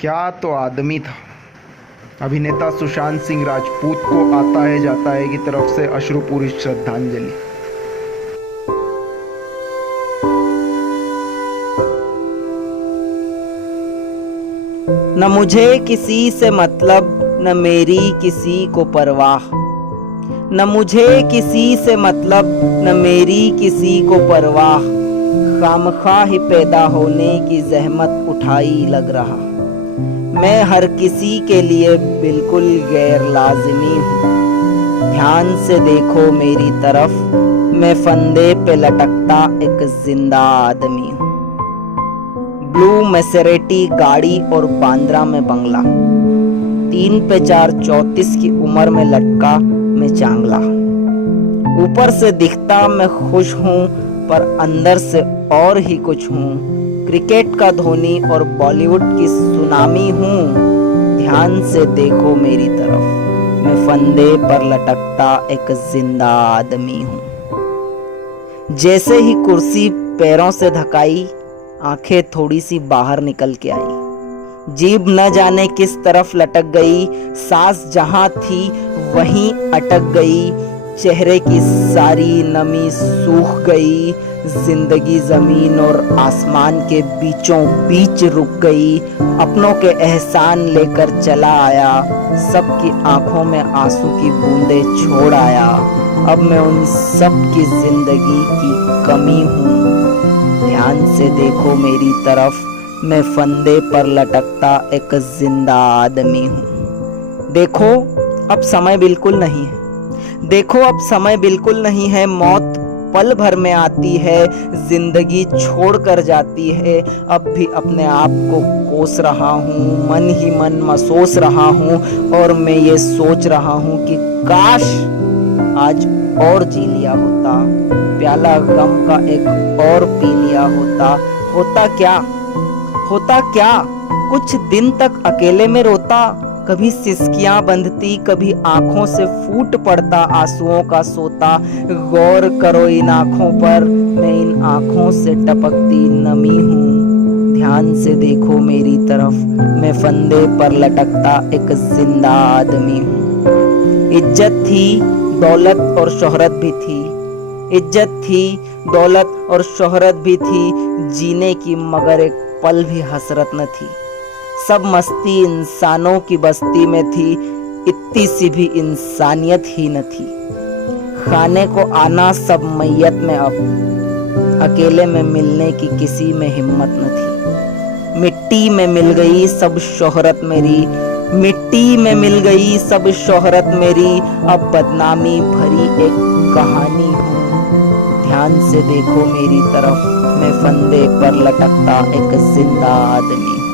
क्या तो आदमी था। अभिनेता सुशांत सिंह राजपूत को आता है जाता है की तरफ से अश्रुपूरी श्रद्धांजलि। न मुझे किसी से मतलब, न मेरी किसी को परवाह। न मुझे किसी से मतलब, न मेरी किसी को परवाह। खामखा ही पैदा होने की जहमत उठाई लग रहा। मैं हर किसी के लिए बिल्कुल गैर लाजिमी हूँ। ध्यान से देखो मेरी तरफ, मैं फंदे पे लटकता एक जिंदा आदमी हूँ। ब्लू मैसेरेटी गाड़ी और बांद्रा में बंगला, 3 पे 4 34 की उम्र में लटका मैं चांगला। ऊपर से दिखता मैं खुश हूँ पर अंदर से और ही कुछ हूँ। क्रिकेट का धोनी और बॉलीवुड की सुनामी हूँ। ध्यान से देखो मेरी तरफ, मैं फंदे पर लटकता एक जिंदा आदमी हूँ। जैसे ही कुर्सी पैरों से धकाई, आंखें थोड़ी सी बाहर निकल के आई। जीभ न जाने किस तरफ लटक गई, सांस जहां थी वहीं अटक गई। चेहरे की सारी नमी सूख गई। जिंदगी जमीन और आसमान के बीचों बीच रुक गई। अपनों के एहसान लेकर चला आया, सबकी आंखों में आंसू की बूंदें छोड़ आया। अब मैं उन सब की जिंदगी की कमी हूँ। ध्यान से देखो मेरी तरफ, मैं फंदे पर लटकता एक जिंदा आदमी हूँ। देखो अब समय बिल्कुल नहीं है। देखो अब समय बिल्कुल नहीं है। मौत पल भर में आती है, जिंदगी छोड़ कर जाती है। अब भी अपने आप को कोस रहा हूँ, मन ही मन महसूस रहा हूँ। और मैं ये सोच रहा हूँ कि काश आज और जी लिया होता, प्याला गम का एक और पी लिया होता। होता क्या कुछ दिन तक अकेले में रोता। कभी सिसकियां बंधती, कभी आंखों से फूट पड़ता आंसुओं का सोता। गौर करो इन आंखों पर, मैं इन आंखों से टपकती नमी हूँ। ध्यान से देखो मेरी तरफ, मैं फंदे पर लटकता एक जिंदा आदमी हूँ। इज्जत थी, दौलत और शोहरत भी थी। इज्जत थी, दौलत और शोहरत भी थी जीने की, मगर एक पल भी हसरत न थी। सब मस्ती इंसानों की बस्ती में थी, इतनी सी भी इंसानियत ही न थी। खाने को आना सब मैयत में, अब अकेले में मिलने की किसी में हिम्मत न थी। मिट्टी में मिल गई सब शोहरत मेरी, मिट्टी में मिल गई सब शोहरत मेरी। अब बदनामी भरी एक कहानी हूँ। ध्यान से देखो मेरी तरफ, मैं फंदे पर लटकता एक जिंदा आदमी हूँ।